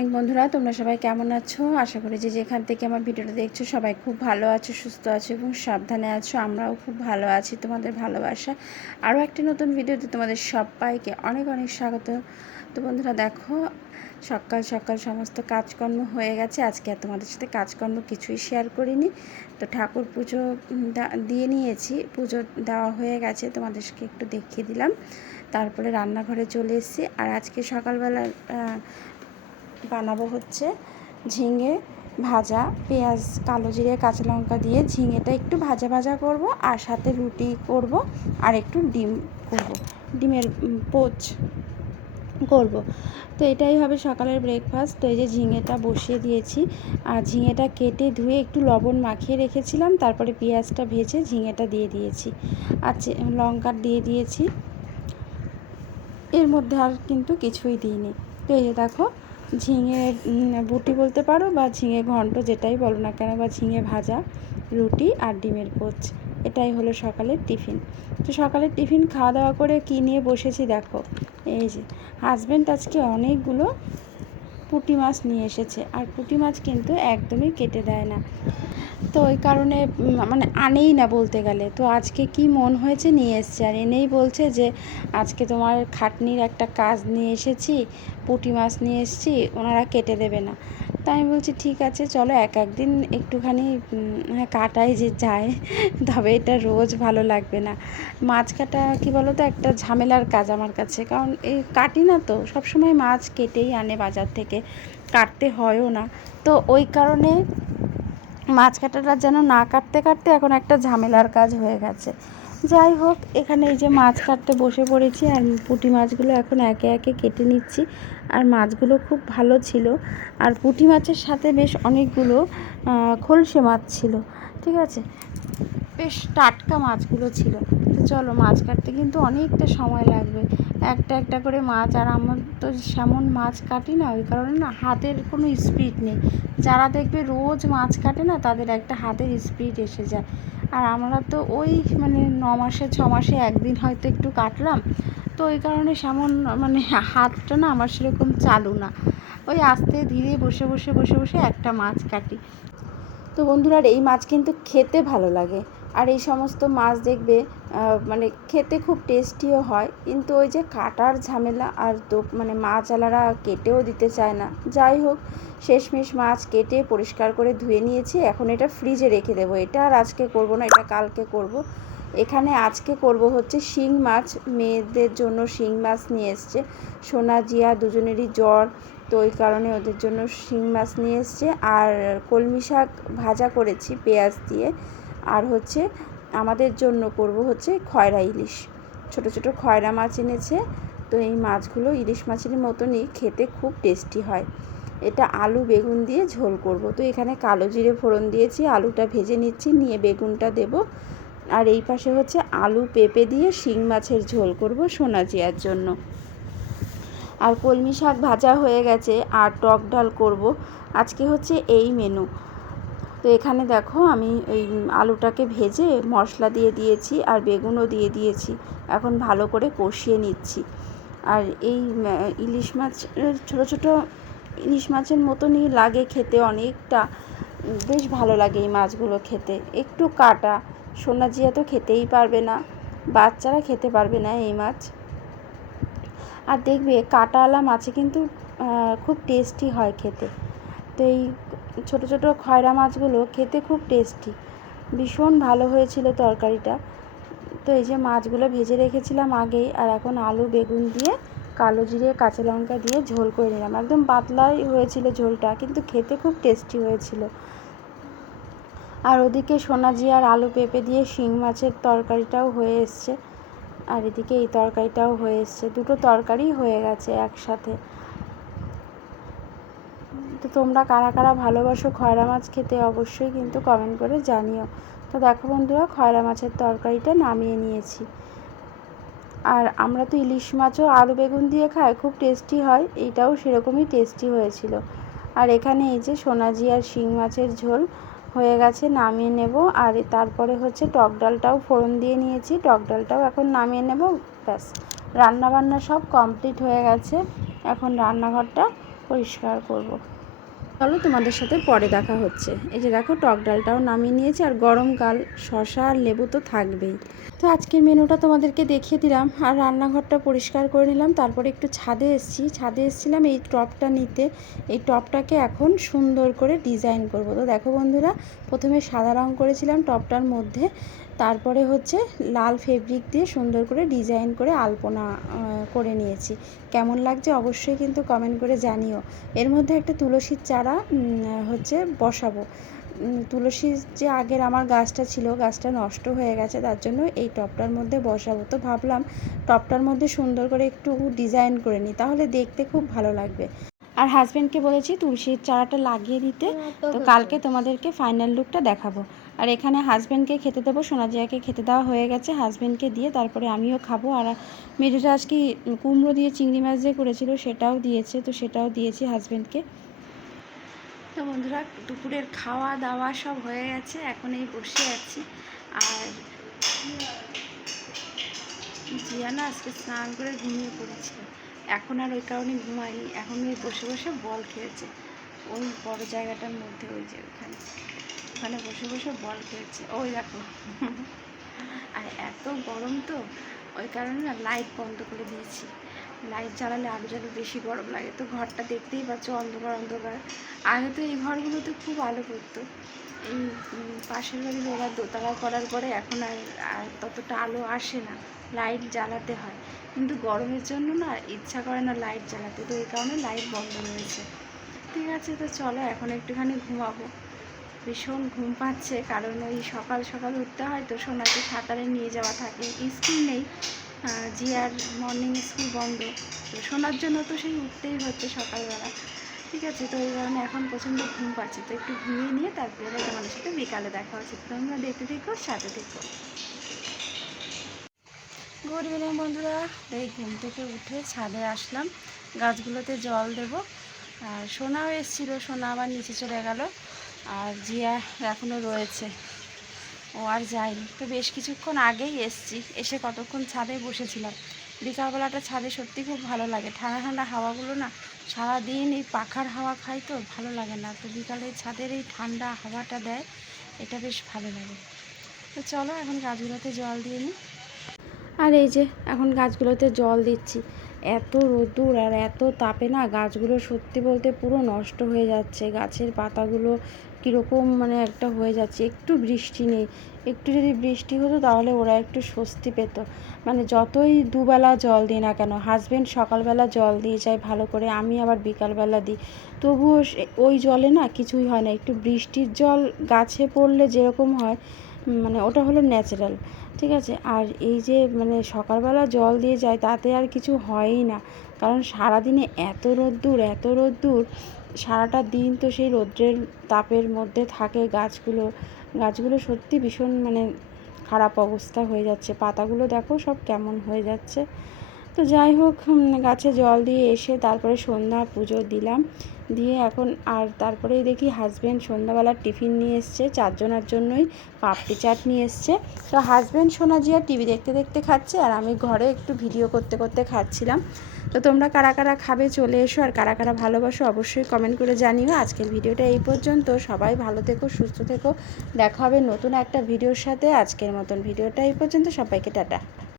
তোমরা সবাই কেমন আছো? আশা করি যে যেখান থেকে আমার ভিডিওটা দেখছ, সবাই খুব ভালো আছো, সুস্থ আছো এবং সাবধানে আছো। আমরাও খুব ভালো আছি, তোমাদের ভালোবাসা। আরও একটি নতুন ভিডিওতে তোমাদের সবাইকে অনেক অনেক স্বাগত। তো বন্ধুরা, দেখো, সকাল সকাল সমস্ত কাজকর্ম হয়ে গেছে। আজকে আর তোমাদের সাথে কাজকর্ম কিছুই শেয়ার করিনি। তো ঠাকুর পুজো দিয়ে নিয়েছি। পুজো দেওয়া হয়ে গেছে, তোমাদেরকে একটু দেখিয়ে দিলাম। তারপরে রান্নাঘরে চলে এসেছি। আর আজকে সকালবেলা বানাবো হচ্ছে ঝিঙে ভাজা, পেঁয়াজ, কালো জিরে, কাঁচা লঙ্কা দিয়ে ঝিঙেটা একটু ভাজা ভাজা করব আর সাথে রুটি করব আর একটু ডিম করব, ডিমের পোচ করব। তো এটাই হবে সকালের ব্রেকফাস্ট তো এই যে ঝিঙেটা বসিয়ে দিয়েছি আর ঝিঙেটা কেটে ধুয়ে একটু লবণ মাখিয়ে রেখেছিলাম, তারপরে পেঁয়াজটা ভেজে ঝিঙেটা দিয়ে দিয়েছি। আর লঙ্কা দিয়ে দিয়েছি। এর মধ্যে আর কিন্তু কিছুই দিইনি। তো এই যে দেখো ঝিঙে বুটি বলতে পারো বা ঝিঙে ঘন্ট যেটাই বলো না কেন বা ঝিঙে ভাজা, রুটি আর ডিমের পোচ এটাই হলো সকালের টিফিন। তো সকালের টিফিন খাওয়া দাওয়া করে কী নিয়ে বসেছি দেখো। এই যে হাজব্যান্ড আজকে অনেকগুলো পুঁটি মাছ নিয়ে এসেছে। আর পুঁটি মাছ কিন্তু একদমই কেটে দেয় না। তো ওই কারণে মানে আনেই না বলতে গেলে। তো আজকে কি মন হয়েছে নিয়ে এসছে। আর এনেই বলছে যে, আজকে তোমার খাটনির একটা কাজ নিয়ে এসেছি, পুঁটি মাছ নিয়ে এসেছি, ওনারা কেটে দেবে না। তাই আমি বলছি, ঠিক আছে, চলো এক একদিন একটুখানি হ্যাঁ কাটাই যে যায়, তবে এটা রোজ ভালো লাগবে না। মাছ কাটা, কী বলো তো একটা ঝামেলার কাজ আমার কাছে। কারণ এই কাটি না তো, সবসময় মাছ কেটেই আনে বাজার থেকে। কাটতে হয়ও না। তো ওই কারণে মাছ কাটাটা যেন না কাটতে কাটতে এখন একটা ঝামেলার কাজ হয়ে গেছে। যাই হোক, এখানে এই যে মাছ কাটতে বসে পড়েছি আর পুঁটি মাছগুলো এখন একে একে কেটে নিচ্ছি। আর মাছগুলো খুব ভালো ছিল। আর পুঁটি মাছের সাথে বেশ অনেকগুলো খলসে মাছ ছিল। ঠিক আছে? বেশ টাটকা মাছগুলো ছিল। চলো মাছ কাটতে কিন্তু অনেকটা সময় লাগবে। একটা একটা করে মাছ, আর আমার তো সেমন মাছ কাটি না, ওই কারণে না হাতের কোনো স্পিড নেই। যারা দেখবে রোজ মাছ কাটে না, তাদের একটা হাতের স্পিড এসে যায়। আর আমরা তো ওই মানে ন মাসে, ছ মাসে একদিন হয়তো একটু কাটলাম। তো ওই কারণে সেমন মানে হাতটা না আমার সেরকম চালু না। ওই আস্তে ধীরে বসে বসে বসে বসে একটা মাছ কাটি। তো বন্ধুরা এই মাছ কিন্তু খেতে ভালো লাগে। আর এই সমস্ত মাছ দেখবে মানে খেতে খুব টেস্টিও হয়। কিন্তু ওই যে কাটার ঝামেলা আর তো মানে মাছওয়ালারা কেটেও দিতে চায় না। যাই হোক, শেষমেশ মাছ কেটে পরিষ্কার করে ধুয়ে নিয়েছি। এখন এটা ফ্রিজে রেখে দেবো। এটা আর আজকে করব না, এটা কালকে করব। এখানে আজকে করব হচ্ছে শিং মাছ। মেয়েদের জন্য শিং মাছ নিয়ে এসছে। সোনা, জিয়া দুজনেরই জ্বর, তো ওই কারণে ওদের জন্য শিং মাছ নিয়ে এসছে। আর কলমি শাক ভাজা করেছি পেঁয়াজ দিয়ে। আর হচ্ছে আমাদের জন্য করব হচ্ছে খয়রা ইলিশ। ছোট ছোট খয়রা মাছ এনেছে, তো এই মাছগুলো ইলিশ মাছের মতনই খেতে খুব টেস্টি হয়। এটা আলু বেগুন দিয়ে ঝোল করব। তো এখানে কালো জিরে ফোড়ন দিয়েছি, আলুটা ভেজে নিচ্ছি, নিয়ে বেগুনটা দেব। আর এই পাশে হচ্ছে আলু পেঁপে দিয়ে শিং মাছের ঝোল করব সোনা জিয়ার জন্য। আর কলমি শাক ভাজা হয়ে গেছে, আর টক ডাল করব। আজকে হচ্ছে এই মেনু তো এখানে দেখো আমি এই আলুটাকে ভেজে মশলা দিয়ে দিয়েছি আর বেগুনও দিয়ে দিয়েছি। এখন ভালো করে কষিয়ে নিচ্ছি। আর এই ইলিশ মাছ ছোটো ছোটো ইলিশ মাছের মতনই লাগে খেতে অনেকটা। বেশ ভালো লাগে এই মাছগুলো খেতে। একটু কাটা। সোনা জিয়া তো খেতেই পারবে না। বাচ্চারা খেতে পারবে না এই মাছ। আর দেখবে কাটাওয়ালা মাছে কিন্তু খুব টেস্টি হয় খেতে। তো এই ছোটো ছোটো খয়রা মাছগুলো খেতে খুব টেস্টি। ভীষণ ভালো হয়েছিল তরকারিটা। তো এই যে মাছগুলো ভেজে রেখেছিলাম আগেই, আর এখন আলু, বেগুন দিয়ে কালো জিরে, কাঁচা লঙ্কা দিয়ে ঝোল করে নিলাম। একদম পাতলাই হয়েছিল ঝোলটা, কিন্তু খেতে খুব টেস্টি হয়েছিল। আর ওদিকে সোনাজি আর আলু পেঁপে দিয়ে শিং মাছের তরকারিটাও হয়ে এসছে। আর এদিকে এই তরকারিটাও হয়ে এসছে। দুটো তরকারি হয়ে গেছে একসাথে। তো তোমরা কারা কারা ভালোবাসো খয়রা মাছ খেতে অবশ্যই কিন্তু কমেন্ট করে জানিও। তো দেখো বন্ধুরা, খয়রা মাছের তরকারিটা নামিয়ে নিয়েছি। আর আমরা তো ইলিশ মাছও আলু বেগুন দিয়ে খাই, খুব টেস্টি হয়, এইটাও সেরকমই টেস্টি হয়েছিল। আর এখানে এই যে সোনাজি আর শিং মাছের ঝোল হয়ে গেছে, নামিয়ে নেব। আর তারপরে হচ্ছে টক ডালটাও ফোড়ন দিয়ে নিয়েছি, টক ডালটাও এখন নামিয়ে নেব, ব্যাস। রান্নাবান্না সব কমপ্লিট হয়ে গেছে, এখন রান্নাঘরটা পরিষ্কার করব। চলো তোমাদের সাথে পরে দেখা হচ্ছে। এই যে দেখো টক ডালটাও নামিয়ে নিয়েছি আর গরমকাল শশা আর লেবু তো থাকবেই। তো আজকের মেনুটা তোমাদেরকে দেখিয়ে দিলাম। আর রান্নাঘরটা পরিষ্কার করে নিলাম। তারপরে একটু ছাদে এসেছি। ছাদে এসেছিলাম এই টপটা নিতে। এই টপটাকে এখন সুন্দর করে ডিজাইন করব। তো দেখো বন্ধুরা, প্রথমে সাদা রং করেছিলাম টপটার মধ্যে। তারপরে হচ্ছে লাল ফেব্রিক দিয়ে সুন্দর করে ডিজাইন করে আলপনা করে নিয়েছি। কেমন লাগছে অবশ্যই কিন্তু কমেন্ট করে জানিও। এর মধ্যে একটা তুলসীর চারা হচ্ছে বসাবো। তুলসীর যে আগের আমার গাছটা ছিল গাছটা নষ্ট হয়ে গেছে তার জন্য এই টবটার মধ্যে বসাবো। তো ভাবলাম টবটার মধ্যে সুন্দর করে একটু ডিজাইন করে নিই তাহলে দেখতে খুব ভালো লাগবে। আর হাজব্যান্ডকে বলেছি তুলসীর চারাটা লাগিয়ে দিতে তো কালকে তোমাদেরকে ফাইনাল লুকটা দেখাবো। আর এখানে হাজব্যান্ডকে খেতে দেবো সোনাজিয়াকে খেতে দেওয়া হয়ে গেছে হাজব্যান্ডকে দিয়ে তারপরে আমিও খাব। আর মেজুটা আজকে কুমড়ো দিয়ে চিংড়ি মাছ দিয়ে করেছিল সেটাও দিয়েছে তো সেটাও দিয়েছি হাজব্যান্ডকে তো বন্ধুরা। দুপুরের খাওয়া দাওয়া সব হয়ে গেছে, এখন এই বসে আছি। আর জিয়া না আজকে স্নান করে ঘুমিয়ে পড়েছিল এখন আর ওই কারণে ঘুমায়নি, এখন ওই বসে বসে বল খেয়েছে। ওই বড় জায়গাটার মধ্যে, ওই যে ওখানে। ওখানে বসে বসে বল খেয়েছে। ওই দেখো। আর এত গরম তো, ওই কারণে না লাইট বন্ধ করে দিয়েছি। লাইট জ্বালালে আরও যেন বেশি গরম লাগে। তো ঘরটা দেখতেই পাচ্ছ অন্ধকার অন্ধকার। আগে তো এই ঘরগুলোতে খুব আলো করতো এই পাশের বাড়ির ওরা দোতলা করার পরে এখন আর আর ততটা আলো আসে না। লাইট জ্বালাতে হয়। কিন্তু গরমের জন্য না ইচ্ছা করে না লাইট জ্বালাতে। তো এই কারণে লাইট বন্ধ রয়েছে। ঠিক আছে, তো চলো এখন একটুখানি ঘুমাবো। ভীষণ ঘুম পাচ্ছে। কারণ ওই সকাল সকাল উঠতে হয় তো সোনাকে সাঁতারে নিয়ে যাওয়া থাকে। স্কুল নেই। জিয়ার মর্নিং স্কুল বন্ধ। তো শোনার জন্য তো সেই উঠতেই হচ্ছে সকালবেলা। ঠিক আছে, তো এই কারণে এখন প্রচণ্ড ঘুম পাচ্ছে। তো একটু ঘুমিয়ে নিয়ে তারপরে তোমাদের সাথে বিকালে দেখা হচ্ছে। তোমরা দেখতে থেকো, সাথে থেকো। গুড ইভিনিং বন্ধুরা। এই ঘুম থেকে উঠে ছাদে আসলাম। গাছগুলোতে জল দেব। আর সোনাও এসেছিল, সোনা আবার নিচে চলে গেল। আর জিয়া এখনও রয়েছে। ও আর যায়নি। তো বেশ কিছুক্ষণ আগেই এসছি। এসে কতক্ষণ ছাদে বসেছিলাম। বিকালবেলাটা ছাদে সত্যি খুব ভালো লাগে। ঠান্ডা ঠান্ডা হাওয়াগুলো না, সারাদিন এই পাখার হাওয়া খাই তো ভালো লাগে না। তো বিকালে ছাদের এই ঠান্ডা হাওয়াটা দেয়, এটা বেশ ভালো লাগে। তো চলো এখন গাছগুলোতে জল দিয়ে নিই। আর এই যে, এখন গাছগুলোতে জল দিচ্ছি। এত রোদ্দুর আর এত তাপে না গাছগুলো সত্যি বলতে পুরো নষ্ট হয়ে যাচ্ছে। গাছের পাতাগুলো কীরকম মানে একটা হয়ে যাচ্ছে। একটু বৃষ্টি নেই। একটু যদি বৃষ্টি হতো তাহলে ওরা একটু স্বস্তি পেত। মানে যতই দুবেলা জল দিই না কেন হাজব্যান্ড সকালবেলা জল দিয়ে যায় ভালো করে, আমি আবার বিকালবেলা দিই। তবুও ওই জলে না কিছুই হয় না। একটু বৃষ্টির জল গাছে পড়লে যেরকম হয় মানে ওটা হলো ন্যাচারাল ঠিক আছে? আর এই যে মানে সকালবেলা জল দিয়ে যায় তাতে আর কিছু হয়ই না। কারণ সারাদিনে এত রোদ্দুর এত রোদ্দুর, সারাটা দিন তো সেই রৌদ্রের তাপের মধ্যে থাকে গাছগুলো। গাছগুলো সত্যি ভীষণ মানে খারাপ অবস্থা হয়ে যাচ্ছে। পাতাগুলো দেখো সব কেমন হয়ে যাচ্ছে। তো যাই হোক গাছে জল দিয়ে এসে তারপরে সন্ধ্যা পুজো দিলাম। দিয়ে এখন আর তারপরেই দেখি হাজব্যান্ড সন্ধ্যাবেলার টিফিন নিয়ে এসছে, চারজনের জন্যই পাপড়ি চাট নিয়ে এসছে। তো হাজব্যান্ড সোনা জিয়া টিভি দেখতে দেখতে খাচ্ছে আর আমি ঘরে একটু ভিডিও করতে করতে খাচ্ছিলাম। তো তোমরা কারা কারা খাবে চলে এসো আর কারা কারা ভালোবাসো অবশ্যই কমেন্ট করে জানিও। আজকের ভিডিওটা এই পর্যন্ত। সবাই ভালো থেকো, সুস্থ থেকো। দেখা হবে নতুন একটা ভিডিওর সাথে। আজকের মতন ভিডিওটা এই পর্যন্ত। সবাইকে টাটা।